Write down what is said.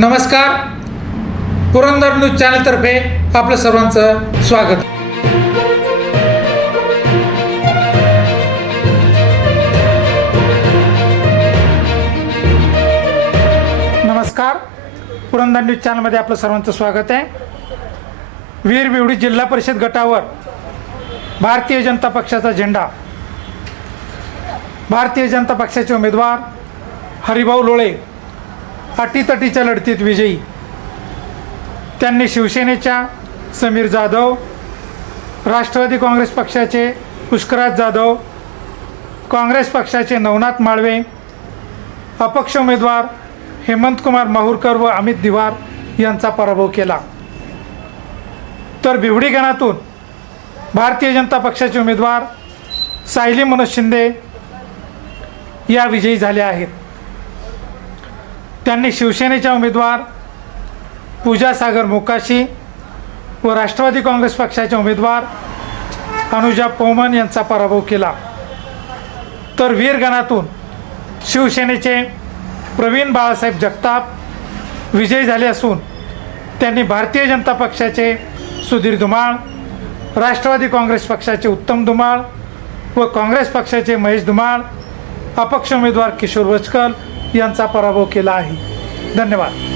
नमस्कार. पुरंदर न्यूज चॅनलतर्फे आपलं सर्वांचं स्वागत. नमस्कार. पुरंदर न्यूज चॅनलमध्ये आपलं सर्वांचं स्वागत आहे. वीरबिवडी जिल्हा परिषद गटावर भारतीय जनता पक्षाचा झेंडा. भारतीय जनता पक्षाचे उमेदवार हरिभाऊ लोळे अटीतटीच्या लढतीत विजयी. त्यांनी शिवसेनेच्या समीर जाधव, राष्ट्रवादी काँग्रेस पक्षाचे पुष्कराज जाधव, काँग्रेस पक्षाचे नवनाथ माळवे, अपक्ष उमेदवार हेमंतकुमार माहूरकर व अमित दिवार यांचा पराभव केला. तर बिवडी गणातून भारतीय जनता पक्षाचे उमेदवार सायली मनोज शिंदे या विजयी झाल्या आहेत. त्यांनी शिवसेनेच्या उमेदवार पूजा सागर मोकाशी व राष्ट्रवादी काँग्रेस पक्षाचे उमेदवार अनुजा पौमन यांचा पराभव केला. तर वीर गणातून शिवसेनेचे प्रवीण बाळासाहेब जगताप विजयी झाले असून त्यांनी भारतीय जनता पक्षाचे सुधीर धुमाळ, राष्ट्रवादी काँग्रेस पक्षाचे उत्तम धुमाळ व काँग्रेस पक्षाचे महेश धुमाळ, अपक्ष उमेदवार किशोर वचकल यांचा पराभव केला आहे. धन्यवाद.